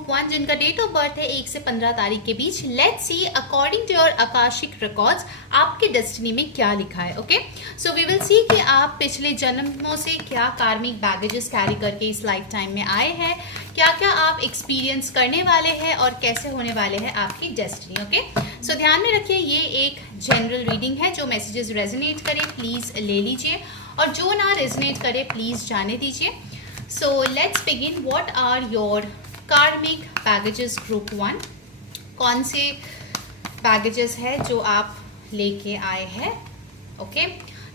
Group 1 जिनका date of birth है 1 से 15 तारीख के बीच। Let's see according to your Akashic records आपके डेस्टिनी में क्या लिखा है। Okay, so we will see कि आप पिछले जन्मों से क्या कार्मिक बैगेजेस कैरी करके इस लाइफ टाइम में आए हैं, क्या क्या आप एक्सपीरियंस करने वाले हैं और कैसे होने वाले हैं आपकी डेस्टिनी। ओके, सो ध्यान में रखिए ये एक जनरल रीडिंग है। जो मैसेजेस रेजोनेट करे प्लीज ले लीजिए और जो ना रेजोनेट करे प्लीज जाने दीजिए। So let's begin. What are your karmic baggages group 1? कौन से baggages है जो आप लेके आए हैं? Okay.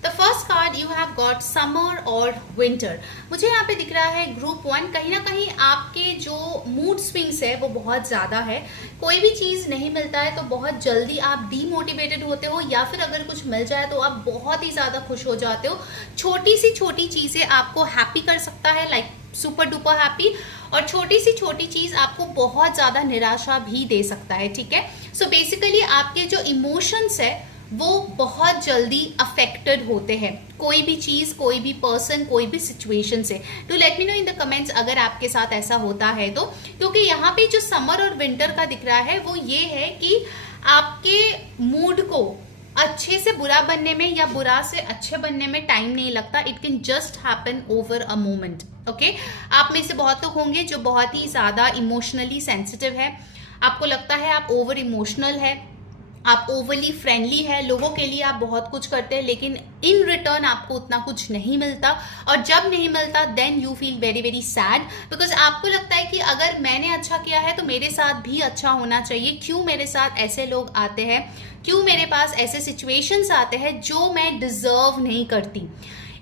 The first card you have got summer or winter. मुझे यहाँ पे दिख रहा है ग्रुप 1 कहीं ना कहीं आपके जो मूड स्विंग्स है वो बहुत ज़्यादा है। कोई भी चीज़ नहीं मिलता है तो बहुत जल्दी आप डीमोटिवेटेड होते हो, या फिर अगर कुछ मिल जाए तो आप बहुत ही ज़्यादा खुश हो जाते हो। छोटी सी छोटी चीज़ें आपको हैप्पी कर सकता है, लाइक सुपर डुपर हैप्पी, और छोटी सी छोटी चीज़ आपको बहुत ज़्यादा निराशा भी दे सकता है। ठीक है, सो बेसिकली आपके जो इमोशंस है वो बहुत जल्दी अफेक्टेड होते हैं, कोई भी चीज़, कोई भी पर्सन, कोई भी सिचुएशन से। तो let me know in the comments अगर आपके साथ ऐसा होता है तो, क्योंकि यहाँ पे जो समर और विंटर का दिख रहा है वो ये है कि आपके मूड को अच्छे से बुरा बनने में या बुरा से अच्छे बनने में टाइम नहीं लगता। It can just happen over a moment. Okay, आप में से बहुत लोग होंगे जो बहुत ही ज़्यादा इमोशनली सेंसिटिव है। आपको लगता है आप ओवर इमोशनल है, आप ओवरली फ्रेंडली है, लोगों के लिए आप बहुत कुछ करते हैं लेकिन इन रिटर्न आपको उतना कुछ नहीं मिलता, और जब नहीं मिलता then you feel very very sad, because आपको लगता है कि अगर मैंने अच्छा किया है तो मेरे साथ भी अच्छा होना चाहिए। क्यों मेरे साथ ऐसे लोग आते हैं, क्यों मेरे पास ऐसे सिचुएशंस आते हैं जो मैं डिजर्व नहीं करती।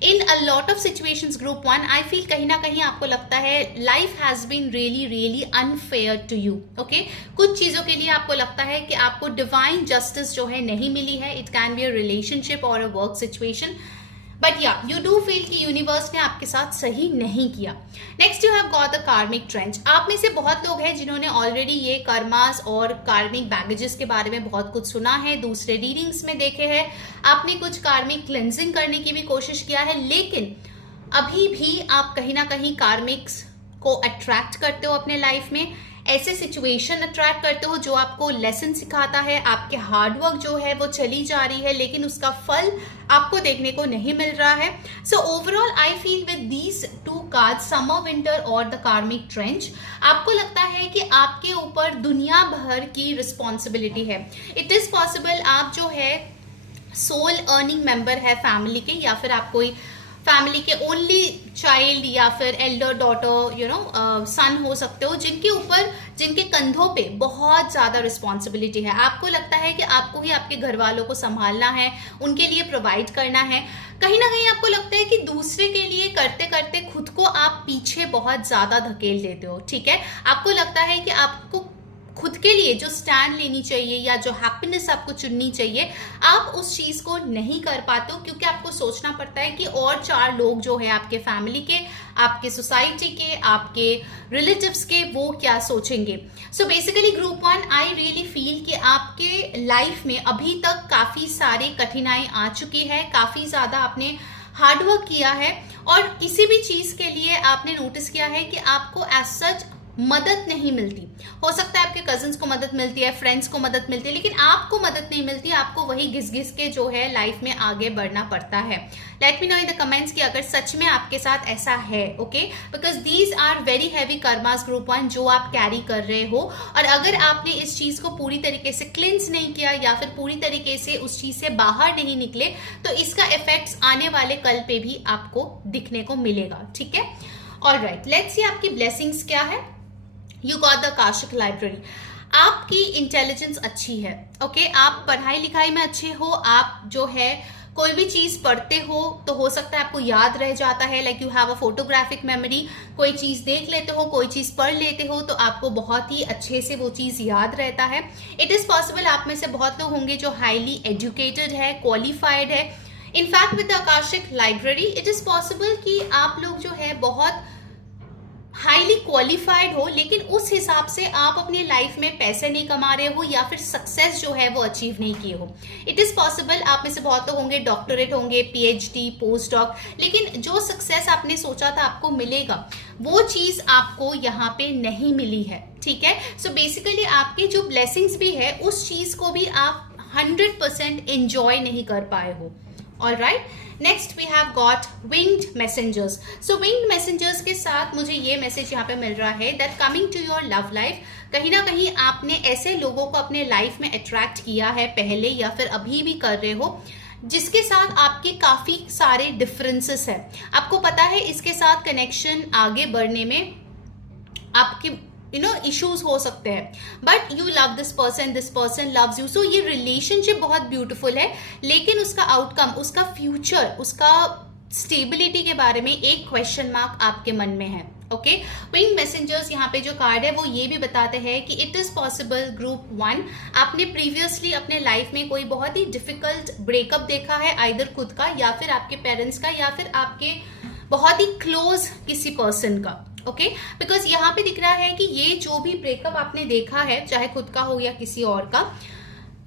In a lot of situations group 1 I feel कहीं ना कहीं आपको लगता है life has been really really unfair to you. Okay, कुछ चीज़ों के लिए आपको लगता है कि आपको डिवाइन जस्टिस जो है नहीं मिली है। It can be a relationship और अ वर्क सिचुएशन, बट या यू डू फील कि यूनिवर्स ने आपके साथ सही नहीं किया। Next you have got the कार्मिक ट्रेंच। आप में से बहुत लोग हैं जिन्होंने ऑलरेडी ये कर्मास और कार्मिक बैगेजेस के बारे में बहुत कुछ सुना है, दूसरे रीडिंग्स में देखे हैं, आपने कुछ कार्मिक क्लेंजिंग करने की भी कोशिश किया है, लेकिन अभी भी आप कहीं ना कहीं कार्मिक्स को अट्रैक्ट करते हो अपने लाइफ में। ऐसे सिचुएशन अट्रैक्ट करते हो जो आपको लेसन सिखाता है, आपके हार्डवर्क जो है वो चली जा रही है लेकिन उसका फल आपको देखने को नहीं मिल रहा है। So overall I feel with these two cards, summer winter और द कार्मिक ट्रेंच, आपको लगता है कि आपके ऊपर दुनिया भर की रिस्पॉन्सिबिलिटी है। इट इज पॉसिबल आप जो है सोल अर्निंग मेंबर है फैमिली के, या फिर आप कोई फैमिली के ओनली चाइल्ड या फिर एल्डर डॉटर सन हो सकते हो, जिनके ऊपर, जिनके कंधों पे बहुत ज़्यादा रिस्पॉन्सिबिलिटी है। आपको लगता है कि आपको ही आपके घर वालों को संभालना है, उनके लिए प्रोवाइड करना है। कहीं ना कहीं आपको लगता है कि दूसरे के लिए करते करते खुद को आप पीछे बहुत ज़्यादा धकेल देते हो। ठीक है, आपको लगता है कि आपको खुद के लिए जो स्टैंड लेनी चाहिए या जो हैप्पीनेस आपको चुननी चाहिए, आप उस चीज़ को नहीं कर पाते हो, क्योंकि आपको सोचना पड़ता है कि और 4 लोग जो है आपके फैमिली के, आपके सोसाइटी के, आपके रिलेटिव्स के, वो क्या सोचेंगे। So basically group 1 I really feel कि आपके लाइफ में अभी तक काफ़ी सारी कठिनाई आ चुकी है, काफ़ी ज़्यादा आपने हार्डवर्क किया है, और किसी भी चीज़ के लिए आपने नोटिस किया है कि आपको एज सच मदद नहीं मिलती। हो सकता है आपके कजिन्स को मदद मिलती है, फ्रेंड्स को मदद मिलती है, लेकिन आपको मदद नहीं मिलती। आपको वही घिस घिस के जो है लाइफ में आगे बढ़ना पड़ता है। Let me know in the comments कि अगर सच में आपके साथ ऐसा है। Okay, because these are very heavy karmas group 1 जो आप कैरी कर रहे हो, और अगर आपने इस चीज को पूरी तरीके से क्लिंस नहीं किया या फिर पूरी तरीके से उस चीज से बाहर नहीं निकले तो इसका इफेक्ट्स आने वाले कल पे भी आपको दिखने को मिलेगा। ठीक है, ऑलराइट, लेट्स सी आपकी ब्लेसिंग्स क्या है। You got the Akashic library. आपकी इंटेलिजेंस अच्छी है। ओके, आप पढ़ाई लिखाई में अच्छे हो, आप जो है कोई भी चीज़ पढ़ते हो तो हो सकता है आपको याद रह जाता है, like you have a photographic memory. कोई चीज़ देख लेते हो, कोई चीज़ पढ़ लेते हो तो आपको बहुत ही अच्छे से वो चीज़ याद रहता है। इट इज़ पॉसिबल आप में से बहुत लोग होंगे जो हाईली एजुकेटेड है, क्वालिफाइड है। In fact with the Akashic library it is possible कि आप लोग जो है बहुत हाईली क्वालिफाइड हो, लेकिन उस हिसाब से आप अपने लाइफ में पैसे नहीं कमा रहे हो या फिर सक्सेस जो है वो अचीव नहीं किए हो। इट इज़ पॉसिबल, आप में से बहुत लोग होंगे डॉक्टरेट होंगे, पीएचडी, पोस्ट डॉक, लेकिन जो सक्सेस आपने सोचा था आपको मिलेगा वो चीज़ आपको यहाँ पे नहीं मिली है, ठीक है। सो बेसिकली आपके जो ब्लेसिंग्स भी है उस चीज़ को भी आप 100% एंजॉय नहीं कर पाए हो। All right, next we have got winged messengers. So winged messengers के साथ मुझे ये मैसेज यहाँ पे मिल रहा है that coming to your love life, कहीं ना कहीं आपने ऐसे लोगों को अपने लाइफ में अट्रैक्ट किया है पहले या फिर अभी भी कर रहे हो जिसके साथ आपके काफ़ी सारे डिफरेंसेस है। आपको पता है इसके साथ कनेक्शन आगे बढ़ने में आपके इश्यूज हो सकते हैं, but you love this person loves you. So ये रिलेशनशिप बहुत ब्यूटीफुल है, लेकिन उसका आउटकम, उसका फ्यूचर, उसका स्टेबिलिटी के बारे में एक क्वेश्चन मार्क आपके मन में है। ओके, विंग मैसेंजर्स यहाँ पे जो कार्ड है वो ये भी बताते हैं कि इट इज पॉसिबल ग्रुप 1, आपने प्रीवियसली अपने लाइफ में कोई बहुत ही डिफिकल्ट ब्रेकअप देखा है, आइदर खुद का या फिर आपके पेरेंट्स का या फिर आपके बहुत ही क्लोज किसी पर्सन का। ओके, बिकॉज यहाँ पे दिख रहा है कि ये जो भी ब्रेकअप आपने देखा है, चाहे खुद का हो या किसी और का,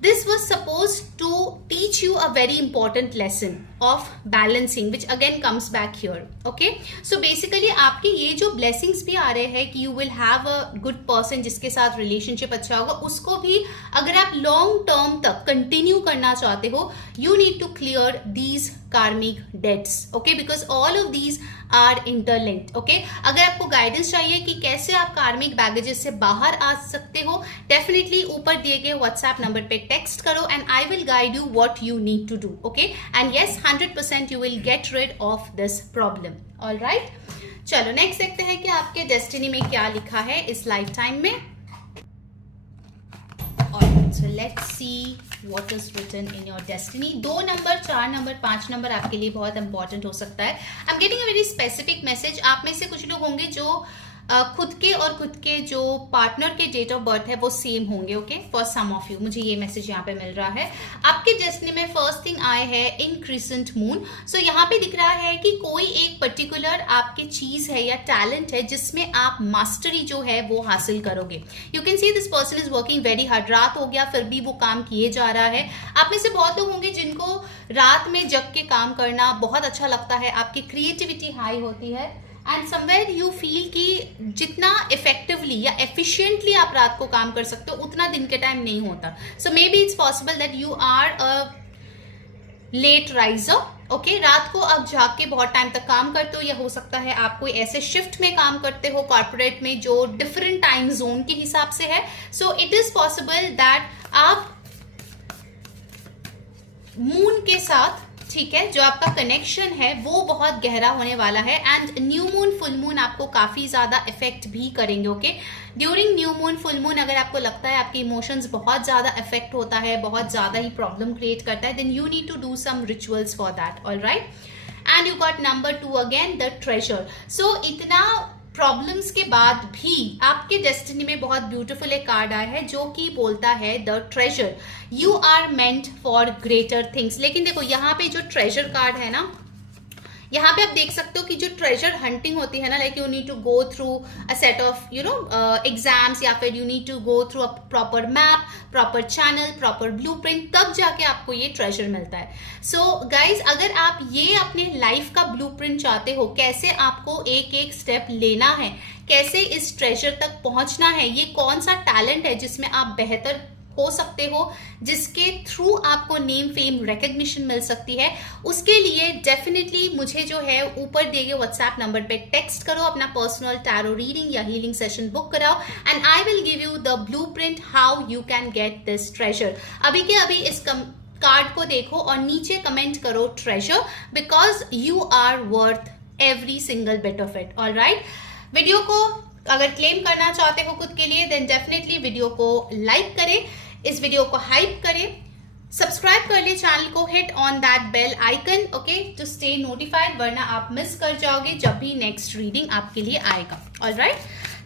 this was supposed to teach you a very important lesson of balancing, which again comes back here. Okay, so basically आपके ये जो blessings भी आ रहे हैं कि you will have a good person जिसके साथ relationship अच्छा होगा, उसको भी अगर आप long term तक continue करना चाहते हो, you need to clear these karmic debts. Okay, because all of these are interlinked. Okay, अगर आपको guidance चाहिए कि कैसे आप karmic baggages से बाहर आ सकते हो, definitely ऊपर दिए गए WhatsApp नंबर पे टेक्स्ट करो and I will guide you what you need to do. Okay, and yes, 100% you will get rid of this problem. All right, चलो नेक्स्ट देखते हैं कि आपके डेस्टिनी में क्या लिखा है इस लाइफ टाइम में। Alright, so let's see what is written in your destiny. 2 number, 4 number, 5 number आपके लिए बहुत इंपॉर्टेंट हो सकता है। I'm getting a very specific message. आप में से कुछ लोग होंगे जो खुद के और खुद के जो पार्टनर के डेट ऑफ बर्थ है वो सेम होंगे। Okay, for some of you मुझे ये मैसेज यहाँ पे मिल रहा है। आपके डेस्टिनी में फर्स्ट थिंग आए है इनक्रिसेंट मून। सो यहाँ पे दिख रहा है कि कोई एक पर्टिकुलर आपकी चीज है या टैलेंट है जिसमें आप मास्टरी जो है वो हासिल करोगे। You can see this person is working very hard. रात हो गया फिर भी वो काम किए जा रहा है। आप में से बहुत लोग होंगे जिनको रात में जग के काम करना बहुत अच्छा लगता है, आपकी क्रिएटिविटी हाई होती है एंड समवेयर यू फील कि जितना इफेक्टिवली या एफिशिएंटली आप रात को काम कर सकते हो उतना दिन के टाइम नहीं होता। So maybe it's possible that you are a late riser. Okay, रात को आप जाग के बहुत टाइम तक काम करते हो, या हो सकता है आप कोई ऐसे शिफ्ट में काम करते हो कॉर्पोरेट में जो डिफरेंट टाइम जोन के हिसाब से है। So it is possible that आप मून के साथ, ठीक है, जो आपका कनेक्शन है वो बहुत गहरा होने वाला है and new moon full moon आपको काफी ज्यादा इफेक्ट भी करेंगे। Okay, during new moon full moon अगर आपको लगता है आपके इमोशंस बहुत ज्यादा इफेक्ट होता है, बहुत ज्यादा ही प्रॉब्लम क्रिएट करता है, then you need to do some rituals for that. All right, and you got number 2 again, the treasure. So इतना प्रॉब्लम्स के बाद भी आपके डेस्टिनी में बहुत ब्यूटीफुल एक कार्ड आया है जो कि बोलता है the treasure, you are meant for greater things. लेकिन देखो यहाँ पे जो ट्रेजर कार्ड है ना, यहाँ पे आप देख सकते हो कि जो ट्रेजर हंटिंग होती है ना, like you need to go through a set of exams, या फिर you need to go through a proper map, proper channel, proper blueprint, तब जाके आपको ये ट्रेजर मिलता है। सो गाइज, अगर आप ये अपने लाइफ का ब्लूप्रिंट चाहते हो, कैसे आपको एक एक स्टेप लेना है, कैसे इस ट्रेजर तक पहुंचना है, ये कौन सा टैलेंट है जिसमें आप बेहतर हो सकते हो, जिसके थ्रू आपको नेम फेम रिकग्निशन मिल सकती है, उसके लिए डेफिनेटली मुझे जो है ऊपर दिए गए व्हाट्सएप नंबर पे टेक्स्ट करो, अपना पर्सनल टैरो रीडिंग या हीलिंग सेशन बुक कराओ and I will give you the blueprint how you can get this treasure. अभी के अभी इस कार्ड को देखो और नीचे कमेंट करो treasure, because you are worth every single bit of it. All right, video को अगर क्लेम करना चाहते हो खुद के लिए, देन डेफिनेटली वीडियो को लाइक करें, इस वीडियो को हाइप करें, सब्सक्राइब कर ले चैनल को, hit on that bell icon, okay, to stay notified, वरना आप मिस कर जाओगे जब भी नेक्स्ट रीडिंग आपके लिए आएगा। ऑलराइट,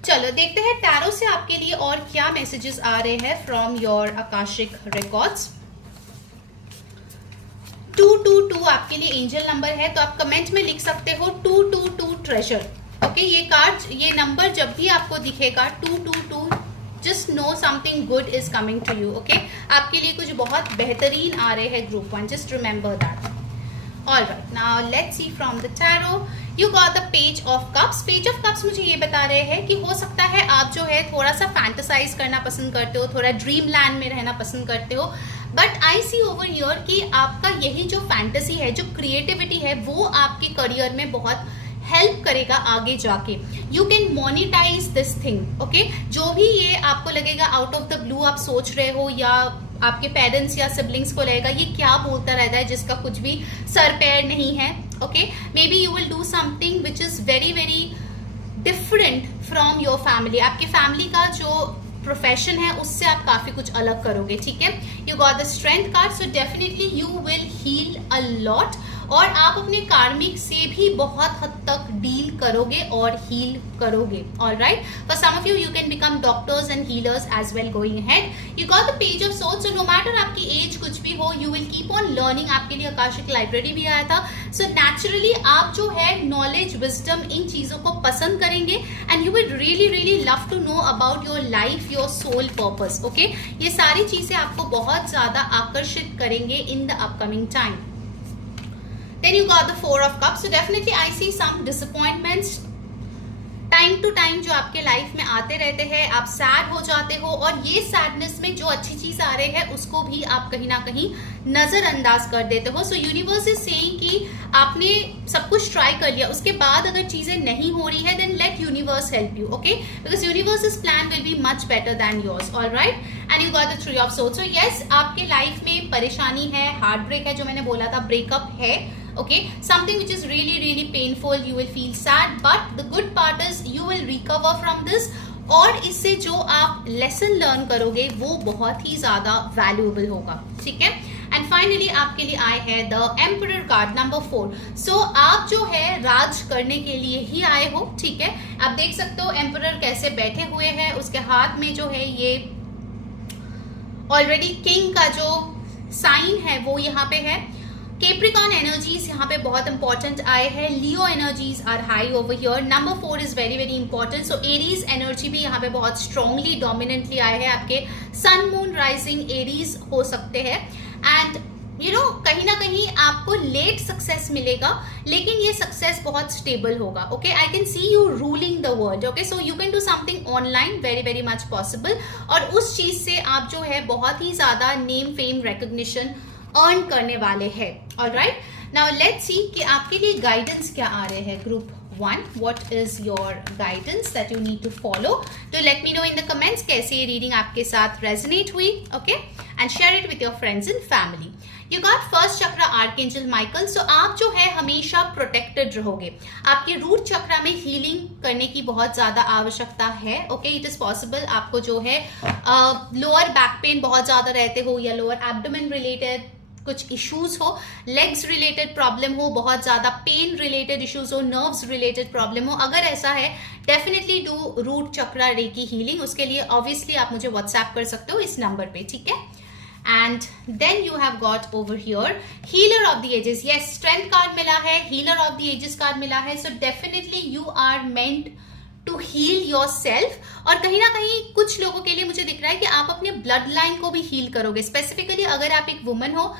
चलो देखते हैं टैरो से आपके लिए और क्या मैसेजेस आ रहे हैं फ्रॉम योर आकाशिक रिकॉर्ड्स। 222 आपके लिए एंजल नंबर है, तो आप कमेंट में लिख सकते हो 222 ट्रेजर। ओके ये नंबर जब भी आपको दिखेगा 222, just know something good is coming to you. Okay, आपके लिए कुछ बहुत बेहतरीन आ रहे हैं group 1, just remember that. Alright, now let's see from the tarot. You got the page of cups. Page of cups मुझे ये बता रहे हैं कि हो सकता है आप जो है थोड़ा सा फैंटेसाइज करना पसंद करते हो, थोड़ा ड्रीम लैंड में रहना पसंद करते हो, but I see over here कि आपका यही जो फैंटेसी है, जो क्रिएटिविटी है, वो आपके करियर में बहुत हेल्प करेगा आगे जाके। You can monetize this thing. Okay, जो भी ये आपको लगेगा आउट ऑफ द ब्लू आप सोच रहे हो, या आपके पेरेंट्स या सिबलिंग्स को लगेगा ये क्या बोलता रहता है जिसका कुछ भी सर पैर नहीं है। Okay, may be you will do something which is very very different from your family. आपके फैमिली का जो प्रोफेशन है उससे आप काफी कुछ अलग करोगे। ठीक है, you got the strength card, so definitely you will heal a lot, और आप अपने कार्मिक से भी बहुत हद तक डील करोगे और हील करोगे। Alright, for some of you you can become doctors and healers as well going ahead. You got the page of swords, so no matter आपकी एज कुछ भी हो, you will keep on learning. आपके लिए Akashic library भी आया था, so naturally आप जो है नॉलेज, विजडम, इन चीजों को पसंद करेंगे, and you will really really love to know about your life, your soul purpose. Okay, ये सारी चीजें आपको बहुत ज्यादा आकर्षित करेंगे in the upcoming time. Then you got the 4 of cups, so definitely I see some disappointments time to time जो आपके लाइफ में आते रहते हैं। आप सैड हो जाते हो, और ये सैडनेस में जो अच्छी चीज आ रहे हैं उसको भी आप कहीं ना कहीं नजरअंदाज कर देते हो। सो यूनिवर्स इज सेइंग कि आपने सब कुछ ट्राई कर लिया, उसके बाद अगर चीजें नहीं हो रही है then let universe help you. Okay, because universe plan will be much better than yours. Alright, and you got the 3 of swords, so yes आपके लाइफ में परेशानी है, हार्ट ब्रेक है, जो मैंने बोला था, ब्रेकअप है। Okay, something which is really really painful, you will feel sad, but the good part is you will recover from this, और इससे जो आप लेसन लर्न करोगे वो बहुत ही ज्यादा वैल्यूएबल होगा। ठीक है, एंड फाइनली आपके लिए आए हैं द एम्परर कार्ड नंबर 4। सो आप जो है राज करने के लिए ही आए हो। ठीक है, आप देख सकते हो एम्परर कैसे बैठे हुए हैं, उसके हाथ में जो है ये ऑलरेडी किंग का जो साइन है वो यहाँ पे है। कैप्रिकॉर्न एनर्जीज यहाँ पे बहुत इंपॉर्टेंट आए हैं। Leo energies are high over here. Number 4 is very very important, so Aries energy भी यहाँ पे बहुत स्ट्रांगली डोमिनेंटली आए हैं। आपके सन मून राइजिंग एरीज हो सकते हैं, एंड यू नो कहीं ना कहीं आपको लेट सक्सेस मिलेगा, लेकिन ये सक्सेस बहुत स्टेबल होगा। Okay, I can see you ruling the world. Okay, so you can do something online, very very much possible, और उस चीज से आप जो है बहुत ही ज्यादा नेम फेम रिकॉग्निशन अर्न करने वाले हैं। ऑलराइट, नाउ लेट्स सी कि आपके लिए गाइडेंस क्या आ रहे हैं group 1। What is your guidance that you need to follow? तो let me know in the comments कैसे ये रीडिंग आपके साथ रेजोनेट हुई। Okay, and share it with your friends and family. You got first chakra archangel Michael, so आप जो है हमेशा प्रोटेक्टेड रहोगे। आपके रूट चक्र में हीलिंग करने की बहुत ज्यादा आवश्यकता है। ओके, इट इज पॉसिबल आपको जो है लोअर बैक पेन बहुत ज्यादा रहते हो, या लोअर एब्डोमेन रिलेटेड कुछ इश्यूज हो, लेग्स रिलेटेड प्रॉब्लम हो, बहुत ज्यादा पेन रिलेटेड इश्यूज हो, नर्व्स रिलेटेड प्रॉब्लम हो। अगर ऐसा है definitely do root chakra reiki healing. उसके लिए ऑब्वियसली आप मुझे व्हाट्सएप कर सकते हो इस नंबर पे। ठीक है, and then you have got over here healer of the ages. Yes, strength card मिला है, healer of the ages card मिला है, so definitely you are meant to heal yourself. और कहीं ना कहीं कुछ लोगों के लिए मुझे दिख रहा है कि आप अपने ब्लड लाइन को भी हील करोगे। स्पेसिफिकली अगर आप एक वुमन हो,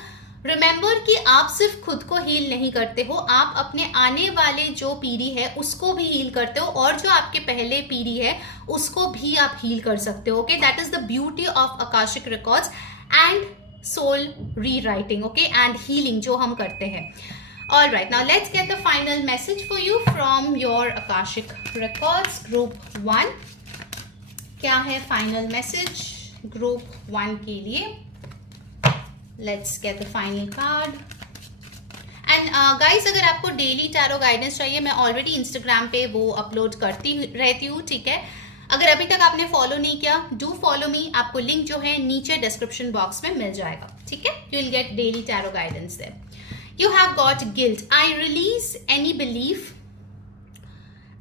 रिमेंबर कि आप सिर्फ खुद को हील नहीं करते हो, आप अपने आने वाले जो पीढ़ी है उसको भी हील करते हो, और जो आपके पहले पीढ़ी है उसको भी आप हील कर सकते हो। Okay, that is the beauty of Akashic records and soul rewriting. Okay, and healing जो हम करते हैं। All right, now let's get the final message for you from your Akashic Records Group 1. क्या है final message Group 1 के लिए? Let's get the final card. And guys, अगर आपको डेली टैरो गाइडेंस चाहिए, मैं ऑलरेडी इंस्टाग्राम पे वो अपलोड करती रहती हूँ। ठीक है, अगर अभी तक आपने फॉलो नहीं किया, डू फॉलो मी। आपको लिंक जो है नीचे डिस्क्रिप्शन बॉक्स में मिल जाएगा। ठीक है, you will get daily tarot guidance there. You have got guilt. I release any belief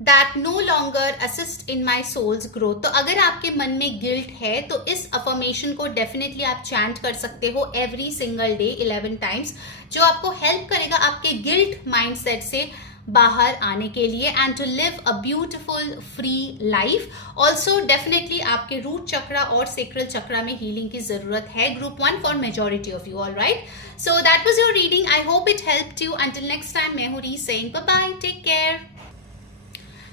that no longer assist in my soul's growth. तो अगर आपके मन में गिल्ट है तो इस अफर्मेशन को डेफिनेटली आप चैंट कर सकते हो एवरी सिंगल डे 11 टाइम्स, जो आपको हेल्प करेगा आपके गिल्ट माइंडसेट से बाहर आने के लिए and to live a beautiful free life. Also definitely आपके रूट चक्रा और सेक्रल चक्रा में हीलिंग की जरूरत है group 1 for majority of you. All right, so that was your reading. I hope it helped you. Until next time, मैं हूँ री saying bye bye, take care.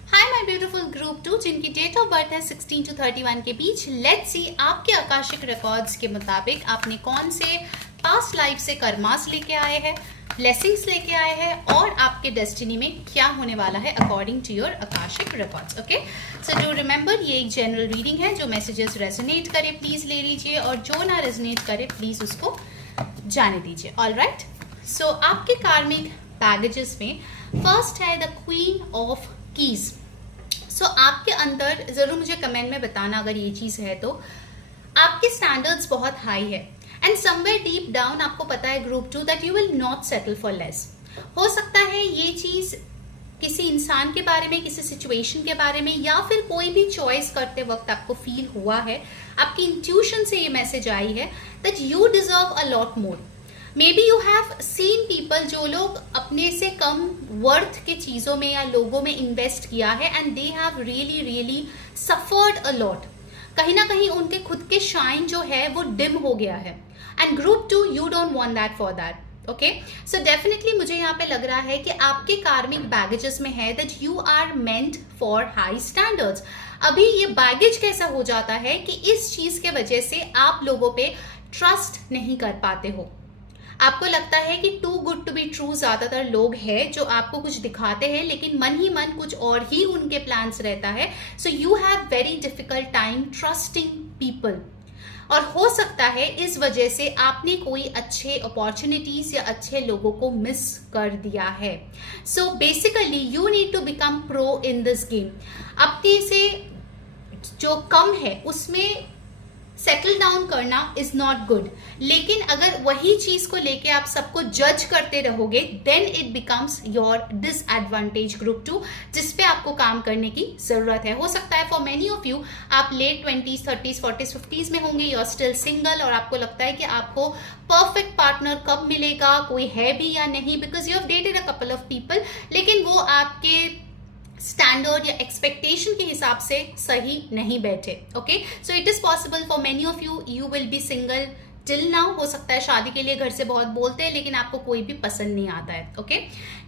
Hi my beautiful group 2 जिनकी date of birth है 16 to 31 के बीच। Let's सी आपके Akashic records के मुताबिक आपने कौन से पास्ट लाइफ से कर्मास लेके आए हैं, ब्लेसिंग्स लेके आए हैं और आपके डेस्टिनी में क्या होने वाला है according to your Akashic records. Okay, so do remember ये एक जनरल रीडिंग है। जो मैसेजेस रेजोनेट करे प्लीज ले लीजिए और जो ना रेजोनेट करे प्लीज उसको जाने दीजिए। ऑल राइट, सो आपके कार्मिक बैगेजेस में फर्स्ट है द क्वीन ऑफ कीज। सो आपके अंदर जरूर मुझे कमेंट में बताना अगर ये चीज है तो। आपके स्टैंडर्ड्स बहुत हाई है एंड समवेयर डीप डाउन आपको पता है group 2 that you will not settle for less. हो सकता है ये चीज किसी इंसान के बारे में, किसी सिचुएशन के बारे में, या फिर कोई भी चॉइस करते वक्त आपको फील हुआ है, आपकी इंट्यूशन से ये मैसेज आई है that you deserve a lot more. May be you have seen people जो लोग अपने से कम वर्थ के चीज़ों में या लोगों में इन्वेस्ट किया है and they have really really suffered a lot. कहीं ना कहीं उनके खुद के शाइन जो है वो डिम हो गया है and group 2 you don't want that for that. Okay, so definitely मुझे यहाँ पे लग रहा है कि आपके कार्मिक बैगेजेस में है that you are meant for high standards. अभी ये बैगेज कैसा हो जाता है कि इस चीज के वजह से आप लोगों पे ट्रस्ट नहीं कर पाते हो। आपको लगता है कि too good to be true ज्यादातर लोग हैं जो आपको कुछ दिखाते हैं लेकिन मन ही मन कुछ और ही उनके प्लान्स रहता है। So you have very difficult time trusting people और हो सकता है इस वजह से आपने कोई अच्छे अपॉर्चुनिटीज या अच्छे लोगों को मिस कर दिया है। So basically you need to become pro in this game. अपने से जो कम है उसमें सेटल डाउन करना इज नॉट गुड, लेकिन अगर वही चीज को लेके आप सबको जज करते रहोगे then it becomes your disadvantage group 2, जिसपे आपको काम करने की जरूरत है। हो सकता है फॉर मेनी ऑफ यू आप late 20s 30s 40s 50s में होंगे, यू आर स्टिल सिंगल और आपको लगता है कि आपको परफेक्ट पार्टनर कब मिलेगा, कोई है भी या नहीं, because you have dated a couple of people लेकिन वो आपके स्टैंडर्ड या एक्सपेक्टेशन के हिसाब से सही नहीं बैठे। Okay, so it is possible for many of you you will be single till now. हो सकता है शादी के लिए घर से बहुत बोलते हैं लेकिन आपको कोई भी पसंद नहीं आता है। Okay,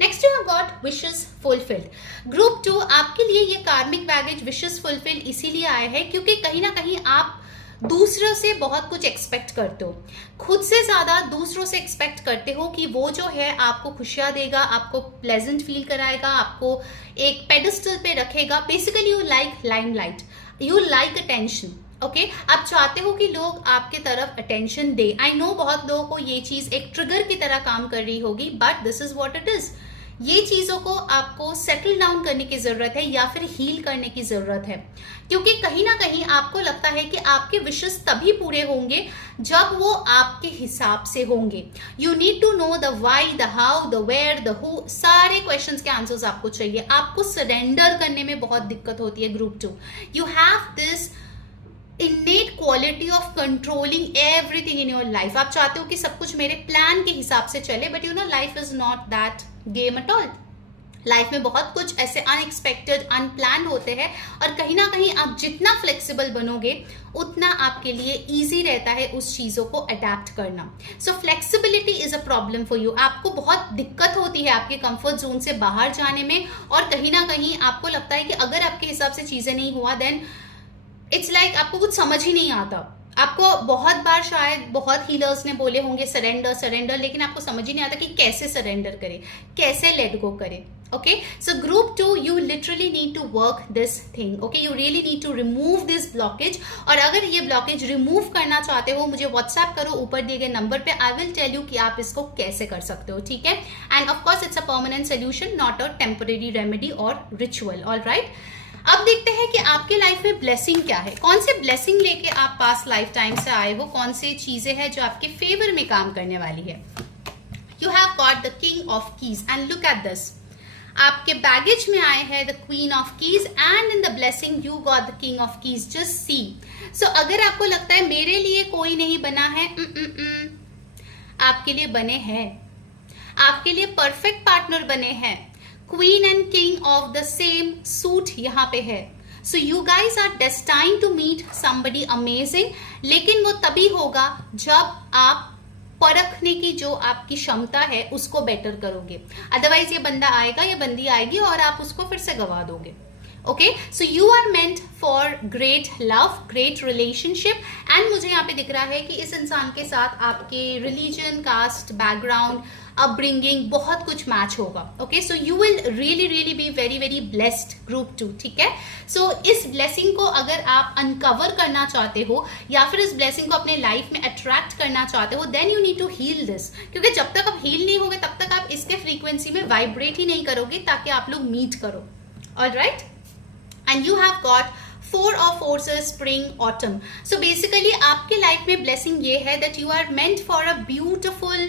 next you have got wishes fulfilled. Group 2 आपके लिए ये कार्मिक बैगेज विशेस फुलफिल्ड इसीलिए आए हैं क्योंकि कहीं ना कहीं आप दूसरों से बहुत कुछ एक्सपेक्ट करते हो, खुद से ज्यादा दूसरों से एक्सपेक्ट करते हो कि वो जो है आपको खुशियां देगा, आपको प्लेजेंट फील कराएगा, आपको एक पेडिस्टल पे रखेगा। Basically you like limelight, you like attention. Okay, आप चाहते हो कि लोग आपके तरफ अटेंशन दे। आई नो बहुत लोगों को ये चीज एक ट्रिगर की तरह काम कर रही होगी but this is what it is. ये चीजों को आपको सेटल डाउन करने की जरूरत है या फिर हील करने की जरूरत है, क्योंकि कहीं ना कहीं आपको लगता है कि आपके विशेस तभी पूरे होंगे जब वो आपके हिसाब से होंगे। You need to know the why, the how, the where, the who, सारे क्वेश्चंस के आंसर्स आपको चाहिए। आपको सरेंडर करने में बहुत दिक्कत होती है group 2। You have this innate quality of controlling everything in your life। आप चाहते हो कि सब कुछ मेरे प्लान के हिसाब से चले but you know life is not that game at all. Life में बहुत कुछ ऐसे अनएक्सपेक्टेड अनप्लान होते हैं और कहीं ना कहीं आप जितना फ्लेक्सिबल बनोगे उतना आपके लिए इजी रहता है उस चीजों को अडेप्ट करना। So flexibility is a problem for you. आपको बहुत दिक्कत होती है आपके कंफर्ट जोन से बाहर जाने में और कहीं ना कहीं आपको लगता है कि अगर आपके हिसाब से चीजें नहीं हुआ देन इट्स लाइक आपको कुछ समझ ही नहीं आता। आपको बहुत बार शायद बहुत हीलर्स ने बोले होंगे सरेंडर सरेंडर, लेकिन आपको समझ ही नहीं आता कि कैसे सरेंडर करें, कैसे लेट गो करें। Okay, so group 2 you literally need to work this thing. Okay, you really need to remove this blockage. और अगर ये ब्लॉकेज रिमूव करना चाहते हो मुझे व्हाट्सएप करो ऊपर दिए गए नंबर पे, आई विल टेल यू कि आप इसको कैसे कर सकते हो। ठीक है, end of course it's a permanent solution, not a temporary remedy और रिचुअल। ऑल राइट, अब देखते हैं कि आपके लाइफ में ब्लेसिंग क्या है, कौन से ब्लेसिंग लेके आप पास्ट लाइफ टाइम से आए हो, कौन सी चीजें हैं जो आपके फेवर में काम करने वाली है। You have got the king of keys and look at this. आपके बैगेज में आए हैं the queen of keys and in the blessing you got the king of keys. Just see. So अगर आपको लगता है मेरे लिए कोई नहीं बना है, आपके लिए बने हैं, आपके लिए परफेक्ट पार्टनर बने हैं। Queen and king of the same suit यहाँ पे है। So you guys are destined to meet somebody amazing, लेकिन वो तभी होगा जब आप परखने की जो आपकी क्षमता है उसको बेटर करोगे। अदरवाइज ये बंदा आएगा या बंदी आएगी और आप उसको फिर से गवा दोगे। Okay, so you are meant for great love, great relationship. And मुझे यहाँ पे दिख रहा है कि इस इंसान के साथ आपके रिलीजन, कास्ट, बैकग्राउंड, अपब्रिंगिंग बहुत कुछ मैच होगा। Okay, so you will really really be very very blessed group 2। ठीक है, सो इस ब्लेसिंग को अगर आप अनकवर करना चाहते हो या फिर इस ब्लेसिंग को अपने लाइफ में अट्रैक्ट करना चाहते हो, then you need to heal this. क्योंकि जब तक आप हील नहीं होगे तब तक आप इसके फ्रीक्वेंसी में वाइब्रेट ही नहीं करोगे ताकि आप लोग मीट करो। Alright, and you have got 4 of forces, spring, autumn. So basically आपके लाइफ में ब्लेसिंग ये है that you are meant for a beautiful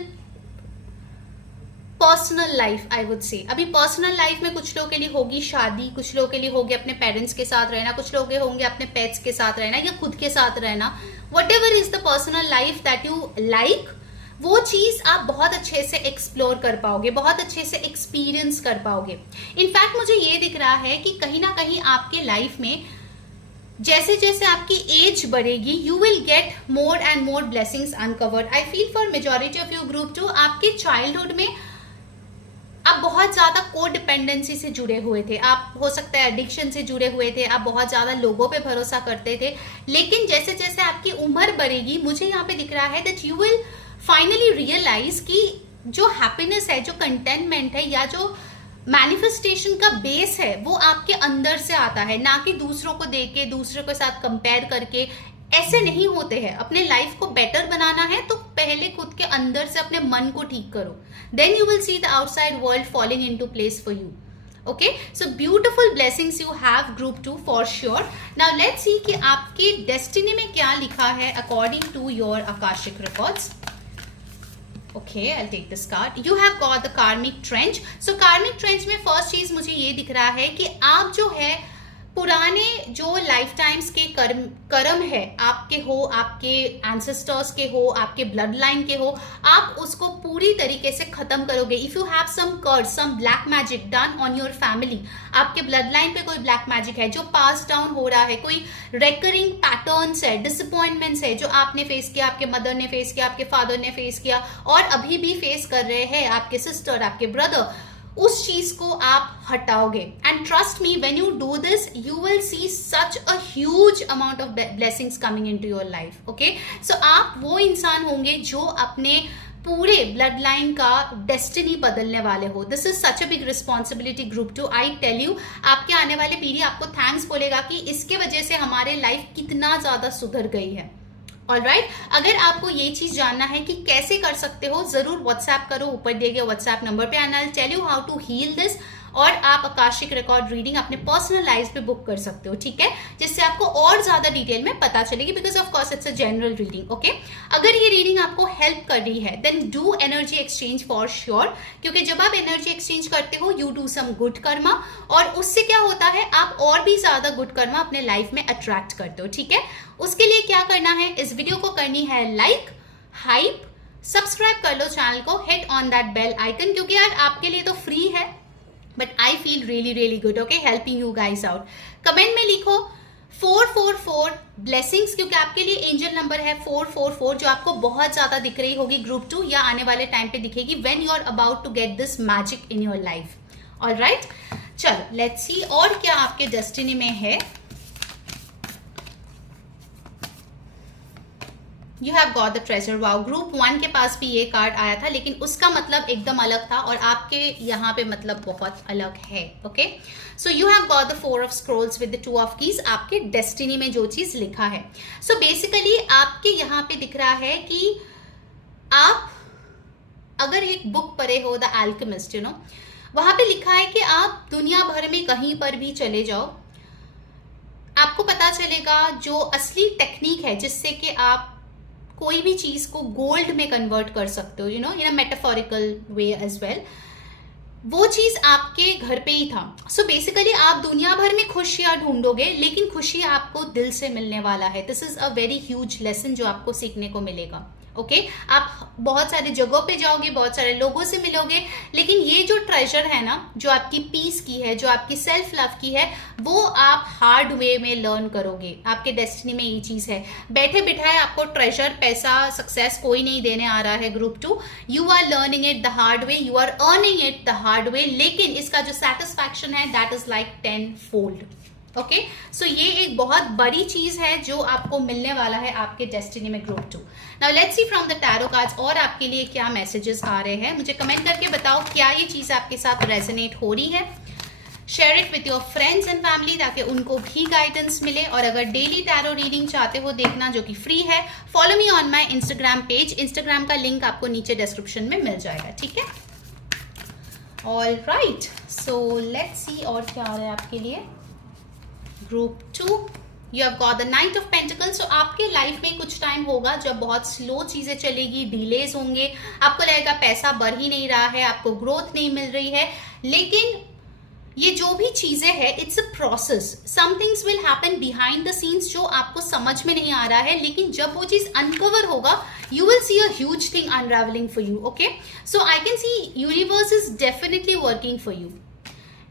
personal life, I would say. अभी पर्सनल लाइफ में कुछ लोगों के लिए होगी शादी, कुछ लोगों के लिए होगी अपने पेरेंट्स के साथ रहना, कुछ लोग होंगे अपने पेट्स के साथ रहना या खुद के साथ रहना। What ever is the personal life that you like, वो चीज आप बहुत अच्छे से एक्सप्लोर कर पाओगे, बहुत अच्छे से एक्सपीरियंस कर पाओगे। इनफैक्ट मुझे ये दिख रहा है कि कहीं ना कहीं आपके लाइफ में जैसे जैसे आपकी एज बढ़ेगी, you will get more and more blessings uncovered. I feel for majority of you group 2, आपके चाइल्डहुड में आप बहुत ज्यादा को डिपेंडेंसी से जुड़े हुए थे, आप हो सकता है एडिक्शन से जुड़े हुए थे, आप बहुत ज्यादा लोगों पे भरोसा करते थे। लेकिन जैसे जैसे आपकी उम्र बढ़ेगी, मुझे यहाँ पे दिख रहा है that you will finally realize कि जो हैप्पीनेस है, जो कंटेनमेंट है या जो मैनिफेस्टेशन का बेस है वो आपके अंदर से आता है, ना कि दूसरों को देख के, दूसरों के साथ कंपेयर करके। ऐसे नहीं होते हैं। अपने लाइफ को बेटर बनाना है तो पहले खुद के अंदर से अपने मन को ठीक करो, then you will see the outside world falling into place for you. Okay, so beautiful blessings you have group 2 for sure. Now let's see कि आपके डेस्टिनी में क्या लिखा है according to your Akashic records. Okay, I'll take this card. You have got the karmic trench. So karmic trench में first चीज मुझे ये दिख रहा है कि आप जो है पुराने जो लाइफ टाइम्स के कर्म है, आपके हो, आपके एंसेस्टर्स के हो, आपके ब्लड लाइन के हो, आप उसको पूरी तरीके से खत्म करोगे। If you have some curse, some black magic done on your family, आपके ब्लड लाइन पे कोई ब्लैक मैजिक है जो पास डाउन हो रहा है, कोई रेकरिंग पैटर्न्स है, डिसअपॉइंटमेंट्स है जो आपने फेस किया, आपके मदर ने फेस किया, आपके फादर ने फेस किया और अभी भी फेस कर रहे हैं आपके सिस्टर, आपके ब्रदर, उस चीज को आप हटाओगे। And trust me, when you do this you will see such a huge amount of blessings coming into your life. Okay, so आप वो इंसान होंगे जो अपने पूरे ब्लड लाइन का डेस्टिनी बदलने वाले हो। This is such a big responsibility group 2। I tell you, आपके आने वाले पीढ़ी आपको थैंक्स बोलेगा कि इसके वजह से हमारे लाइफ कितना ज्यादा सुधर गई है। ऑलराइट, अगर आपको ये चीज जानना है कि कैसे कर सकते हो, जरूर व्हाट्सएप करो ऊपर दिए गए व्हाट्सएप नंबर पे, and I will tell you how to heal this. और आप आकाशिक रिकॉर्ड रीडिंग अपने पर्सनल लाइफ पे बुक कर सकते हो, ठीक है, जिससे आपको और ज्यादा डिटेल में पता चलेगी, because of course it's a general reading. Okay, अगर ये रीडिंग आपको हेल्प कर रही है then do energy exchange for sure, क्योंकि जब आप एनर्जी एक्सचेंज करते हो you do some good karma, और उससे क्या होता है आप और भी ज्यादा गुड कर्मा अपने लाइफ में अट्रैक्ट करते हो। ठीक है, उसके लिए क्या करना है, इस वीडियो को करनी है लाइक, हाइप, सब्सक्राइब कर लो चैनल को, hit on that bell icon, क्योंकि यार आपके लिए तो फ्री है, but I feel really really good, okay, helping you guys out. Comment में लिखो 444 ब्लेसिंग्स, क्योंकि आपके लिए एंजल नंबर है 444, जो आपको बहुत ज्यादा दिख रही होगी ग्रुप 2 या आने वाले टाइम पे दिखेगी when you are about to get this magic in your life. Alright, चलो लेट्स सी और क्या आपके डेस्टिनी में है। You have got the treasure. Wow, group 1 के पास भी ये कार्ड आया था, लेकिन उसका मतलब एकदम अलग था और आपके यहाँ पे मतलब बहुत अलग है। Okay, so you have got the 4 of scrolls with the 2 of keys, आपके डेस्टिनी में जो चीज लिखा है। सो बेसिकली आपके यहाँ पे दिख रहा है कि आप अगर एक बुक पढ़े हो द अल्केमिस्ट, यू नो, वहां पे लिखा है कि आप दुनिया भर में कहीं पर भी चले जाओ, आपको पता चलेगा जो असली टेक्निक है जिससे कि आप कोई भी चीज को गोल्ड में कन्वर्ट कर सकते हो, you know, in a metaphorical way as well, वो चीज आपके घर पे ही था। सो बेसिकली आप दुनिया भर में खुशियां ढूंढोगे, लेकिन खुशी आपको दिल से मिलने वाला है। This is a very huge lesson जो आपको सीखने को मिलेगा। ओके आप बहुत सारे जगहों पे जाओगे, बहुत सारे लोगों से मिलोगे, लेकिन ये जो ट्रेजर है ना, जो आपकी पीस की है, जो आपकी सेल्फ लव की है, वो आप हार्ड वे में लर्न करोगे। आपके डेस्टिनी में ये चीज है, बैठे बिठाए आपको ट्रेजर, पैसा, सक्सेस कोई नहीं देने आ रहा है group 2। You are learning it the hard way, you are earning it the hard way, लेकिन इसका जो सेटिस्फैक्शन है that is like 10 fold. Okay so ये एक बहुत बड़ी चीज है जो आपको मिलने वाला है आपके डेस्टिनी में group 2। Now let's see from the tarot cards और आपके लिए क्या मैसेजेस आ रहे हैं। मुझे कमेंट करके बताओ क्या ये चीज आपके साथ रेजोनेट हो रही है। Share it with your friends and family ताकि उनको भी गाइडेंस मिले। और अगर डेली टैरो रीडिंग चाहते हो देखना, जो कि फ्री है, follow me on my Instagram page. Instagram का लिंक आपको नीचे डिस्क्रिप्शन में मिल जाएगा, ठीक है। All right, so let's see और क्या आ रहा है आपके लिए। Group 2, you have got the knight of pentacles. So आपके लाइफ में कुछ टाइम होगा जब बहुत स्लो चीजें चलेगी, डिलेज होंगे, आपको लगेगा पैसा बढ़ ही नहीं रहा है, आपको ग्रोथ नहीं मिल रही है, लेकिन ये जो भी चीजें हैं it's a process. Some things will happen behind the scenes जो आपको समझ में नहीं आ रहा है, लेकिन जब वो चीज अनकवर होगा you will see a huge thing unraveling for you, okay? So I can see universe is definitely working for you.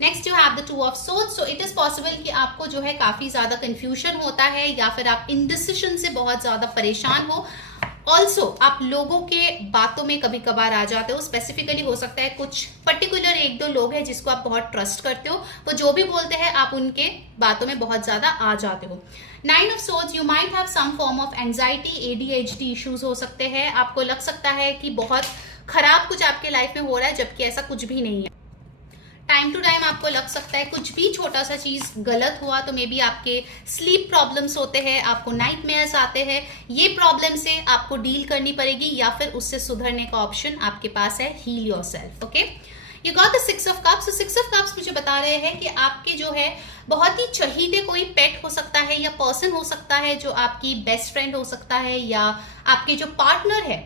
Next you have the 2 of swords. So it is possible कि आपको जो है काफी ज्यादा confusion होता है या फिर आप इनडिसिशन से बहुत ज्यादा परेशान हो। ऑल्सो आप लोगों के बातों में कभी कभार आ जाते हो। स्पेसिफिकली हो सकता है कुछ पर्टिकुलर 1-2 लोग हैं जिसको आप बहुत ट्रस्ट करते हो, वो जो भी बोलते हैं आप उनके बातों में बहुत ज्यादा आ जाते हो। 9 of swords, you might have some form of anxiety, ADHD issues हो सकते हैं। आपको लग सकता है कि बहुत खराब कुछ आपके लाइफ में हो रहा है, जबकि ऐसा कुछ भी नहीं है। टाइम टू टाइम आपको लग सकता है कुछ भी छोटा सा चीज गलत हुआ तो मे बी आपके स्लीप प्रॉब्लम्स होते हैं, आपको नाइटमेयर्स आते हैं। ये प्रॉब्लम से आपको डील करनी पड़ेगी या फिर उससे सुधरने का ऑप्शन आपके पास है। Heal yourself, okay. You got the 6 of cups. 6 of cups मुझे बता रहे हैं कि आपके जो है बहुत ही चहीते कोई पेट हो सकता है या पर्सन हो सकता है, जो आपकी बेस्ट फ्रेंड हो सकता है, या आपके जो पार्टनर है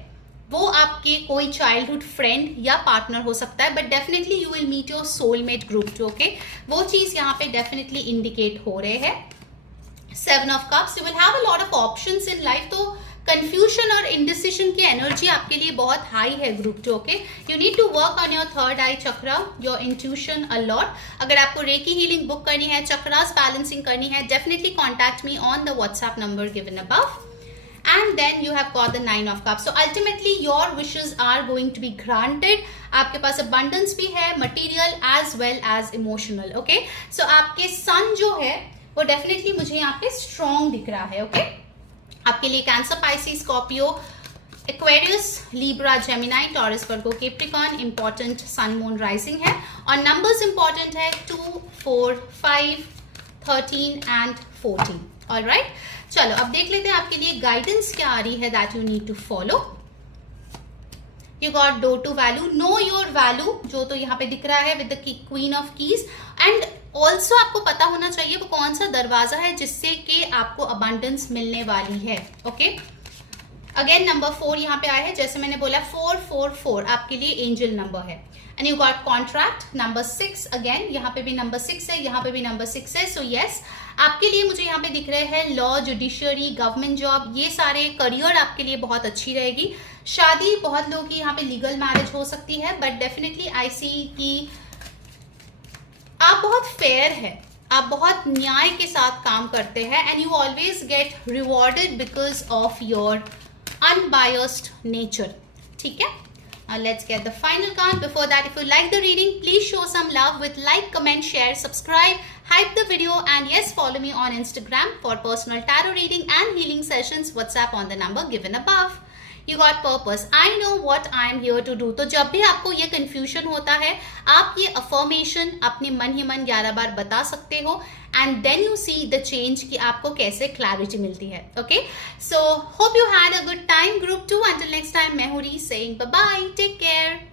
वो आपके कोई चाइल्डहुड फ्रेंड या पार्टनर हो सकता है। But definitely you will meet your soulmate group 2, okay. वो चीज यहाँ पे डेफिनेटली इंडिकेट हो रहे हैं। 7 of cups, you will have a lot of options in life. तो कंफ्यूजन और इंडिसिशन की एनर्जी आपके लिए बहुत हाई है group 2, okay. You need to work on your third eye chakra, your intuition a lot. अगर आपको रेकी हीलिंग बुक करनी है, चक्रास बैलेंसिंग करनी है, definitely contact me on the WhatsApp number given above. And then you have got the 9 of cups. So ultimately your wishes are going to be granted. आपके पास abundance भी है, material as well as emotional, okay? So आपके sun जो है वो definitely मुझे यहाँ पे strong दिख रहा है, okay? आपके लिए Cancer, Pisces, Scorpio, Aquarius, Libra, Gemini, Taurus, Virgo, Capricorn important sun moon rising है। और numbers important है 2, 4, 5, 13 and 14. All right? चलो अब देख लेते हैं आपके लिए गाइडेंस क्या आ रही है that you need to follow. You got door to value, know your value, जो तो यहाँ पे दिख रहा है with the queen of keys. And also आपको पता होना चाहिए वो कौन सा दरवाजा है जिससे कि आपको अबंडेंस मिलने वाली है, ओके। अगेन नंबर 4 यहाँ पे आया है, जैसे मैंने बोला 444 आपके लिए एंजल नंबर है। And you got contract number 6, again यहाँ पे भी नंबर 6 है, यहाँ पे भी नंबर 6 है। सो यस, आपके लिए मुझे यहाँ पे दिख रहे हैं लॉ, जुडिशियरी, गवर्नमेंट जॉब, ये सारे करियर आपके लिए बहुत अच्छी रहेगी। शादी, बहुत लोगों की यहाँ पे लीगल मैरिज हो सकती है, बट डेफिनेटली आई सी कि आप बहुत फेयर है, आप बहुत न्याय के साथ काम करते हैं and you always get rewarded because of your unbiased nature, ठीक है। Now let's get the final card. Before that, if you like the reading, please show some love with like, comment, share, subscribe, hype the video, and yes, follow me on Instagram for personal tarot reading and healing sessions. WhatsApp on the number given above. You got purpose. I know what I am here to do. तो जब भी आपको ये confusion होता है, आप ये affirmation अपने मन ही मन 11 बार बता सकते हो and then you see the change कि आपको कैसे clarity मिलती है, okay? So hope you had a good time group 2. Until next time, मैं हूँ री saying bye bye, take care.